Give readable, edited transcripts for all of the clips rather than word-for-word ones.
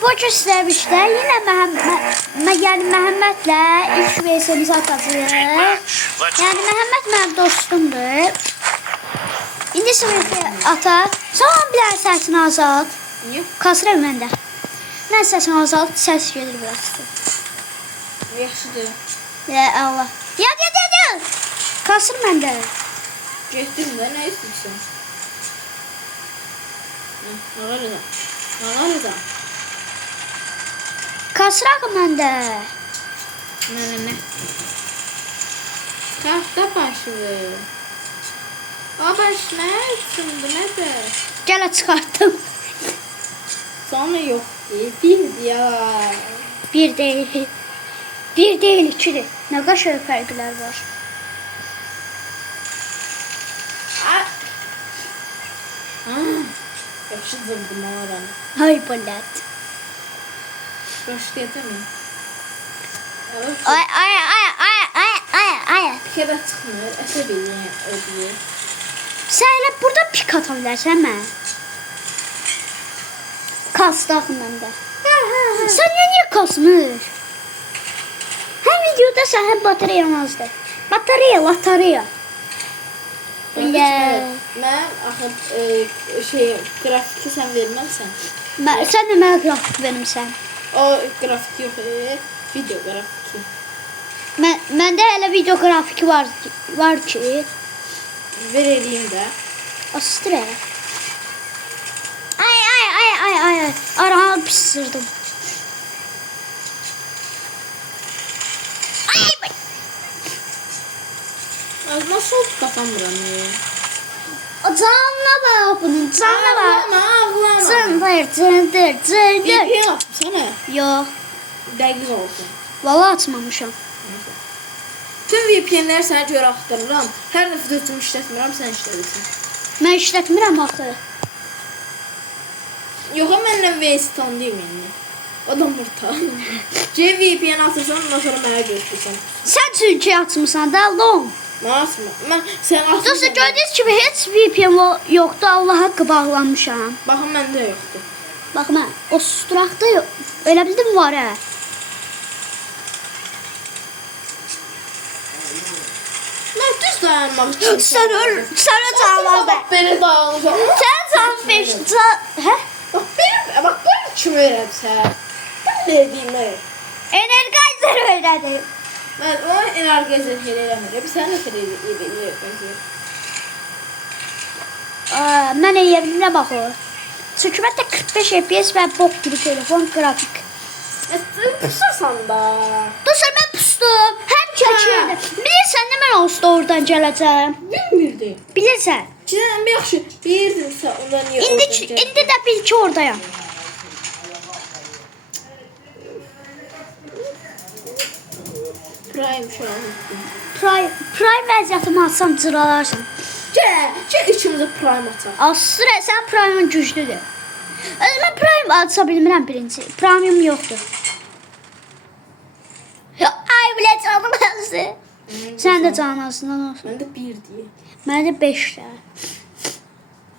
bu göstərmişdə yenə Məhəmmədlə ilk VS-mizi atacağıq. Yəni Məhəmməd mənim dostumdur. İndi sınıfı atar. Sonra bir dənə səsini azalt. Kasıram məndə. Mən səsini azalt, səs gedir biraz. Yaxşıdır. Ya Allah. Ya. Kasır məndə. Getdim də, nə istəyirsən? Ağarıda. Kasıraq məndə. Nə? Tahta başı. Babaş nə üçündü, nədir? Gələ çıxartdım. Sonra yox deyil, bir ya. Bir deyil. Bir deyil, ikidir. Nə qədər fərqlər var. Yaxşı zırdım aram. Ay bələt. Başlayacaq mı? Ay. Bir kere çıxmır, əsəbiyyə ödəyir. Sən elə burada pik ata bilərsən mən. Kasdaq məndə. Sən niyə kasmır? Hər videoda sən həm batareya yanazdı. Batareya. Mən axı qrafiki sən verməmsən. Sən də mənə qrafik vermişsən. O qrafik yox, video qrafiki. Məndə elə video qrafiki var ki. Ver eləyim də. Astre. Ay. Aramı pis sırdım. Ay. Nasıl kafamıram ya? Canına bak bunun, canına bak. Ağlama. Cındır. VPN açsana. Yox. Dəqiq olsun. Valla açmamışam. Tüm VPN'ləri sənə görə axtarıram. Hər dəfə dötüm işlətmirəm, sən işlədirsən. Mən işlətmirəm axı. Yox, mənlə VS tanıyım yəni. Adam burada. VPN atırsan, ondan sonra mənə götürürsən. Sən çünki açmısan da, lom. Mən atma. Sən atırsan. Dostlar, gördüyünüz kimi heç VPN yoxdur, Allah haqqı bağlanmışam. Baxın, məndə yoxdur. Bax, mən o susturaqda elə bildim var hə. Mən düz dayanmaq üçün. Sən canlar da. Beni dayanacaq. Sən can 5 hə? Bax, belə kimi öyrəmsən. Belə edeyim. Enerqayzer öyrədim. Mən o enerqayzer elə eləmirəm. Sən də elə. Mən eləyə bilmirəm bax o. Çünki məndə 45 FPS və bok gibi telefon qrafik. Pusarsan da. Dostlar, mən pustum. Həm çəkirdim. Bilirsən nə mən onsuz da oradan gələcəm? Bilmirdim. Bilirsən? Cidden bir yaxşı bilirdimsə ondan niyə oradan gəldim? İndi də bil ki oradayam. Prime şu an. Prime vəziyyətimi alsam cıralarsan. Çək içimizə Prime açaq. Asırə, sən Prime'ın güclüdür. Mən Prime aça bilmirəm birinci. Prime'ım yoxdur. Ay bilə canım azdı. Sən də canın azından olsun. Məndə 1 deyil. Məndə 5 də.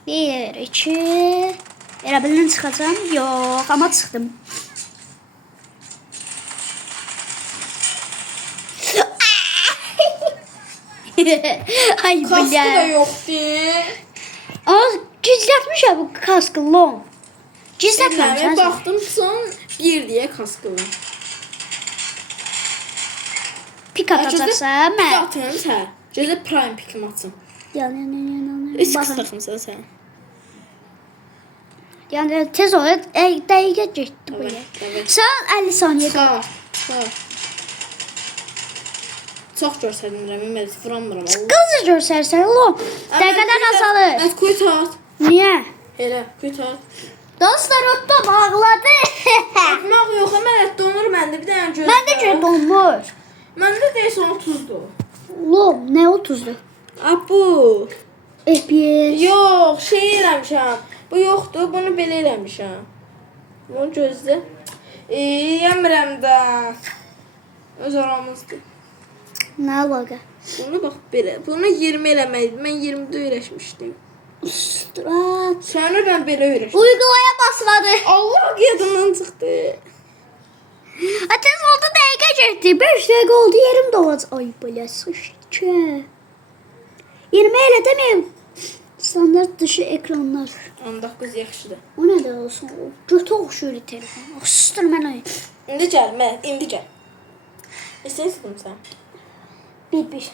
1, 2. Elə bilin çıxacam? Yox, amma çıxdım. Ay bilə. Kaskı da yoxdur. Ama gizlətmişəm bu kaskı lom. Gizlətməmişəm. Baxdım son 1 deyə kaskı var. Pik atacaqsan mən. Atırım sən. Gözə Prime pikim atın. Yəni. Eski taxımsan sən. Yəni tez ol. Dəqiqə getdi bu yer. Sən 50 saniyə qal. Sağ. Çox görsənirəm, ümumiyyətlə vuramıram. Qızı görsərsən lom. Dəqiqədən azalır. Ət koy tat. Niyə? Elə, koy tat. Dostlar, otda bağladı. Baxmaq yox, mən ət donur məndə bir dənə göz. Məndə görə donmur. Məndə deyəsən 30-dur. Lom, nə 30-dur? Abu. FPS. Yox, şey eləmişəm. Bu yoxdur, bunu belə eləmişəm. Bunu gözlə. Yemirəm də. Öz aramızdır. Nə əlaqə? Bunu bax belə. Bunu 20 eləməkdir. Mən 20-də öyrəşmişdim. Strat. Sonra ben belə öyrəşdim. Uygulaya basmadı. Allah yadımdan çıxdı. getdi. 5 dəqiqə oldu, yerim dolacaq. Ay belə sıçdı. 20 elə deməyim. Standart dışı ekranlar. 19 yaxşıdır. O nə də olsun? Götü oxşuyur telefon. Sustur mən ay. İndi gəl, indi gəl. İstəyirsən sən? Bir.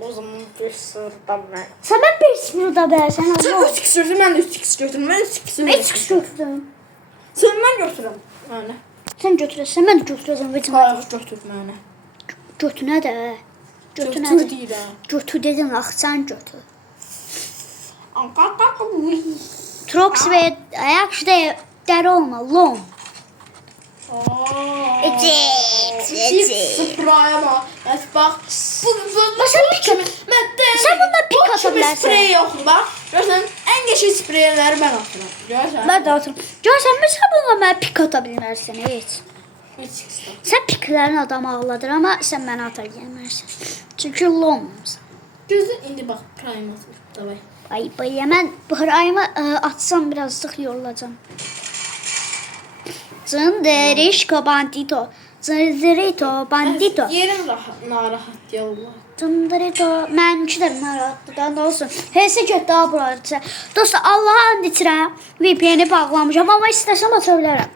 O zaman bir sırdan mən. Sən mən 1-0 da versən. Sən 3x götür, mən 3x götürüm. Mən 3x Mən 3 götürdüm. Sən mən götürürəm. Mənə. Sən götürəsən, mən də götürəcəm. Qayıq götür mənə. Götü nə də? Götü nə Götür də? deyirəm. Götü dedin, ax sən götü. Anqa. Trox və yaxşı da dəri olma, lom. Spraya bax. Bax. Sən bununla pik ata bilərsən. Sprey yoxdur bax. Görsən, ən qəşəng spreyləri mən atıram. Görsən? Mən də atıram. Görsən, sən bununla mənə pik ata bilmərsən, heç. Sən piklərin adamı ağladır, amma sən mənə ata bilmərsən. Çünki lomsan. Gözün indi bax, prime atır. Davay. Ay belə, mən bu prime atsam birazcık yorulacağım. Zındırışko bandito. Zındırito bandito. Yerin narahat yallah. Zındırito. Mənimki də narahatdır da, nə olsun. Heysə göt daha buradır. Dostlar, Allah'a and içirəm. VPN-i bağlamışam, amma istəsəm aça bilərəm.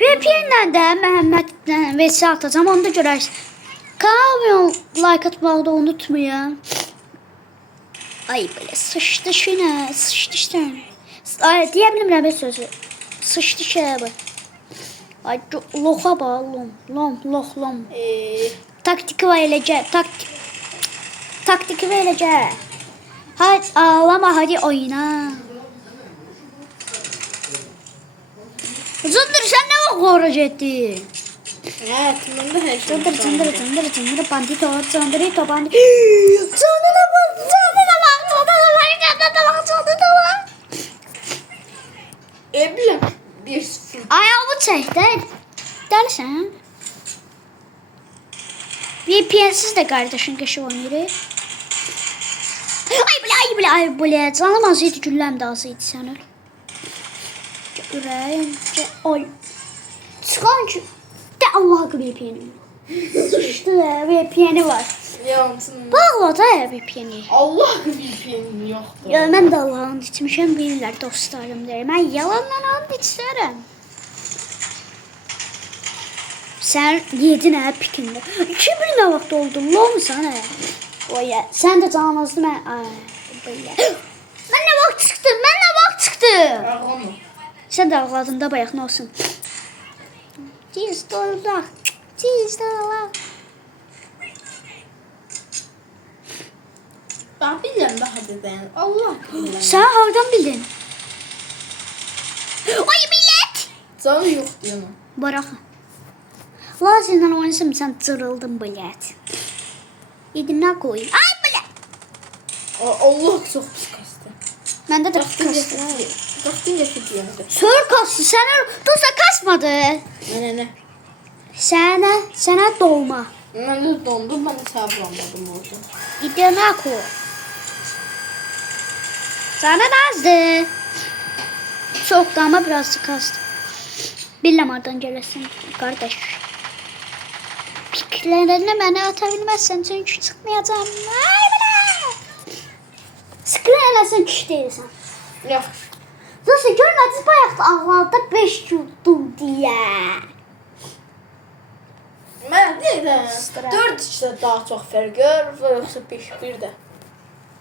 VPN-lə də Məhəmmədlə VS atacam, onu da görərsiniz. Kanalıma like atmağı da unutmayın. Ay belə sıçdı şuna, sıçdı sən. Ay deyə bilmirəm bir sözü. Sıçdı şəyə bax. Ay loxa bax, lom. Taktiki var eləcə, taktiki var eləcə. Hadi ağlama, hadi oyna. Zındır sən nə vaxt qora getdin? Tümündə hər şey. Zındır, bandito, zındırito, bandito. Canına bak. Biləm, 1-0. Ayağımı çək də. Dəlisən? VPN-siz də qardaşın qəşi oynayır. Ay belə. Canım az idi, gülləm də az idi sən öl. Ürəyim. Ay. Çıxan ki. De Allah haqqı VPN-i. Sıçdı da VPN-i var. Yansın. Bağla da VPN-i. Allah VPN yoxdur. Ya mən də Allah'ın içmişəm, bilirlər dostlarım deyir. Mən yalanla and içərəm. Sən yedin hə pikində. 2000 nə vaxt oldu? Lomsan hə. Oya, sən də canımızdı mən. Ay, belə. Mən nə vaxt çıxdım? Ağlama. Sən də ağladın da bayaq nə olsun? Ciz dolar. Ben bilirəm daha dedən. Allah bilirəm. Sən hardan bildin? Ay millet! Canı yoxdur yana. Bırakın. Lazindən oynasam sən cırıldın bilət. Yedinə koy. Ay bilət! Allah çox pis kastı. Məndə də Vaxtın gətirdi. sör kastı. Sənə dosta kasmadı. Nə? Sənə dolma. Mən də dondum, mən də sabırlanmadım orada. Yedinə koy. Sənə nazdı. Soğukdu ama birazcık kastı. Bilmem oradan gələsin qardaş. Piklərini mənə ata bilməzsən çünki çıxmayacağım. Ay belə! Sıkıla eləsən kişi deyilsən. Yaxşı. Dostlar görmədiniz bayaqda ağlarda 5 yudum deyə. Mən deyirəm, 4 işdə daha çox fərq görür, yoxsa 5-1 də.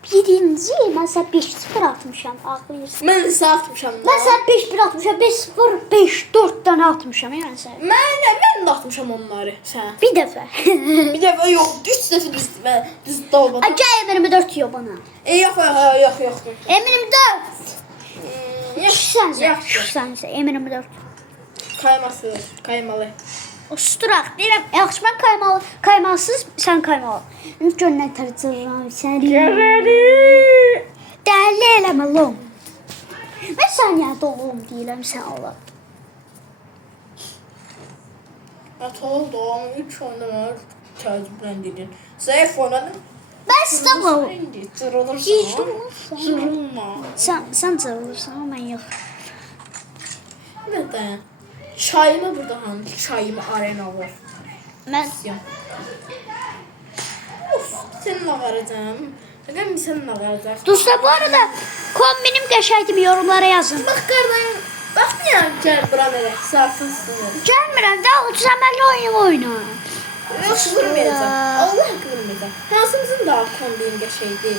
Birinci, mən sənə 5-0 atmışam, ağlayırsan. Mən isə atmışam. Mən sənə 5-1 atmışam, 5-0, 5-4 dənə atmışam, yəni sənə. Mən də atmışam onları sənə. Bir dəfə. Bir dəfə yox, 3 dəfə düz dalmadım. Acayip M24 yiyor bana. Yox. M24. Sənsə, Yaxşı. sənsə, M24. Kaymalı. Usturaq, deyirəm, yaxşı mən kaymalsız, sən kaymalı. İlk gör nə tərcirəm səni. Dəlli eləmə, lom. Mən sən yədə olum deyirəm, sən Allah. Oldu, ama 3 oyunda bana təcrübələndirdin. Zəif oynadın. Mən istəməm. İndi cırılırsan. Cırılma. Sən cırılırsan, amma mən yox. Bir dayan. Çayımı burada hanım? Çayımı arena var. Mən Of, senin ağaracağım. Neden senin ağaracak? dostlar bu arada kombinim qəşəngdir yorumlara yazın. Bak kardan, bakmayan gel buram elə, safınsın. Gəlmirəm də sən mənlə oyna. Yok, vurmayacağım. Allah vurmayacağım. Hansımızın daha kombin geçeydi.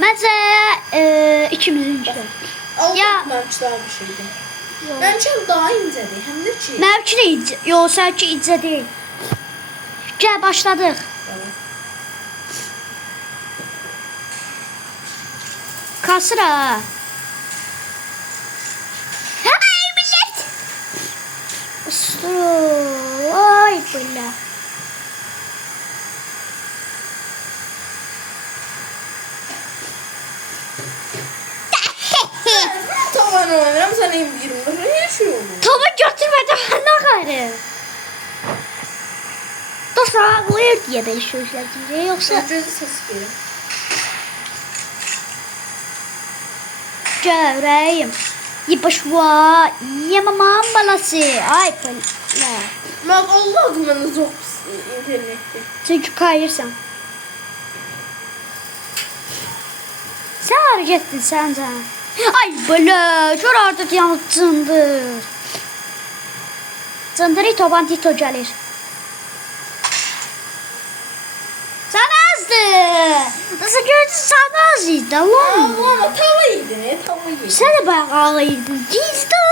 Məncə ikimizinki. Allah Ya. mənimkiler bir şeydi. Mənimkiler daha incədir, hem de ki. Mənimki də incə. Yox, sənki incə deyil. Gəl başladıq. Kasıra. Ay millet. Ustru. Ay billa. Tavan oynarım, sana 20 lira yaşıyor mu? Tava götürmədim nə gayrı. Dostlar ağlayır deyə belə sözlər deyirik. Yoxsa Gözü ses verin. görəyim. Yıbaşva. Yemamam balası. Ay billa. Mən Allah hakkında çok internette. Çünki kayırsan. Sən hərəkətdin səncə. Ay billa. Gör artıq yanıq cındır. Cındırı toban tito gəlir. Sən azdı. Nasıl gördün sən az idi lan. Allah ama tava yedi ne? Tava yedi. Sən də bayağı ağlaydın. Gizdiler.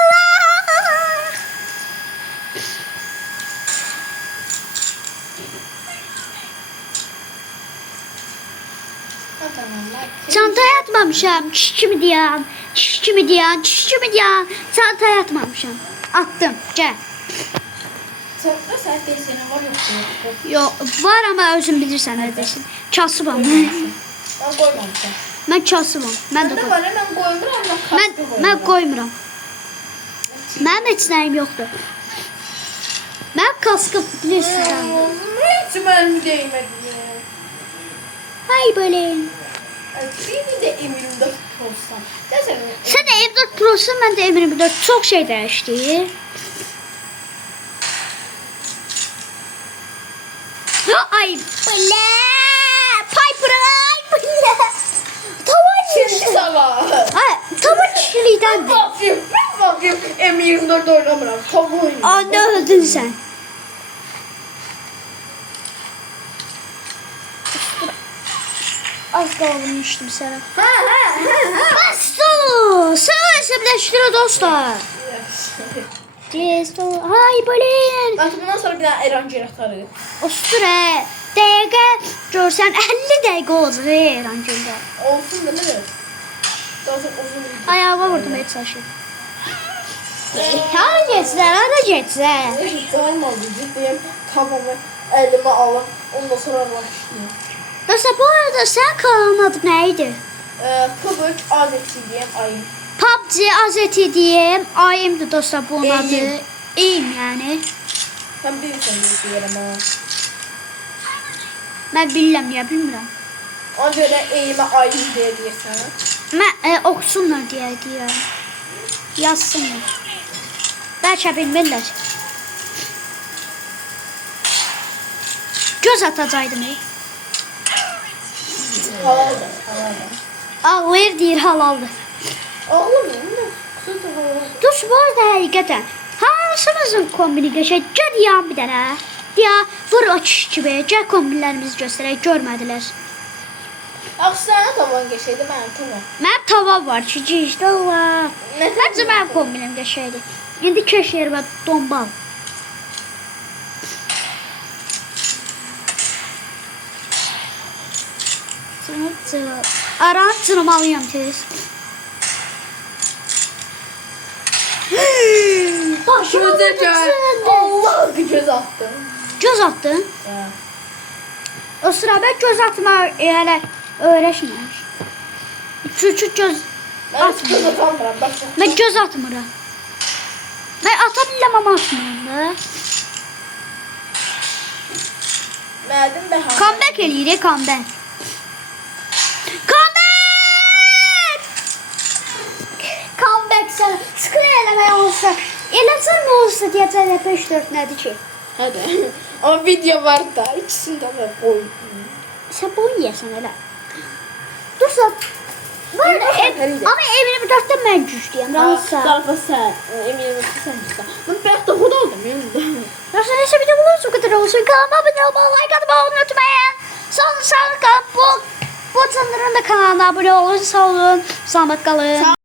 Çantaya atmamışam. Çiş kimi deyən. Çiş kimi deyən. Çiş kimi deyən. Çantaya atmamışam. Attım. Gəl. Çanta səhv senin var yok. Yo, var ama özün bilirsən neredesin. Kasıbam. Ben koymamışım. Mən kasıbam. Mən də Bende qoy. var hemen koymuram ama Mən qoymuram. Mənim heç nəyim yoxdur. Mən kaskı bilirsən. Hiç ben değmedi. Hay böyle. Bir de emirimde olsam. Desene. Sən də M4 Pro'sun, mən də M24. Çox şey dəyişdi. Ay böyle. Piper ay böyle. Tavan Şimdi düştü. sabah. Ay tavan düştüydü. Ben bakayım. M24 oynamıram. Tabu oynuyorum. Anne öldün sen. Az kalmıştım sana. Ha. Basto! Sen hesaplaştırın dostlar. Desto. Hay bolin. Bak bundan sonra bir daha Erancı atarı. Osture. Dəqiqə görsən 50 dəqiqə olacaq Erancılda. Olsun da ne? Daha sonra uzun bir Ayağıma vurdum et saçı. Hara geçsən, hara geçsən. Hiç olmadı. Ciddiyim. Tamamı elime alıp ondan sonra başlayayım. Dostlar bu arada sen kanalın adı neydi? Pıbık Azetçiliğim ayım. PUBG Azeti diyeyim. Ayımdı dostlar bunun adı. Eğim. İyiyim yani. Ben bir sene diyelim ha. Ben bilmem ya bilmirəm. Ona göre eğime ayım diye diyesen. Mən oxusunlar deyə deyirəm. Yazsınlar. Bəlkə bilmirlər. Göz atacaydım. Halaldır. Ağlayır deyir halaldır. Ağlamıyor mu? Kusur da halaldır. Dur bu arada həqiqətən. Hansımızın kombini geçək? Gəl yan bir dənə. Deyə vur o kişi kimi. Gəl kombinlərimizi göstərək. Görmədilər. Aksana tavan geçeydi ben tamam. Mənim tava var. Çicikdə var. Ne Məncə mənim kombinim geçəkdir. İndi keş yerimə dombal. Aran cırmalıyam tez. Başıma Göze gel. Allah göz attım. Göz attın. Ya. O sıra ben göz atma elə öyrəşməmiş. Küçük göz Ben hiç göz atamıram. Bak. mən göz atmıram. Mən ata biləm amma atmıram da. Verdim be ha. Comeback eləyirik, comeback. Comeback! Comeback sən. Screen eləmək olsa, eləsən nə olsa deyəcək 5-4 nədir ki? Hadi. Ama video var da ikisini de koy. Sen boyun yersən elə. Dursa. Var ama evini bir dörtte mən güclüyəm. Rahatsa. Tarafa sen. Eminim sen. Ben pek de hud oldum yanında. Dostlar neyse video buluruz bu kadar olsun. Kanalıma abone olmayı, like atmayı unutmayın. Sağ olun, sağlık kalın. Bu Çınar'ın da kanalına abone olun. Sağ olun. Selamet kalın.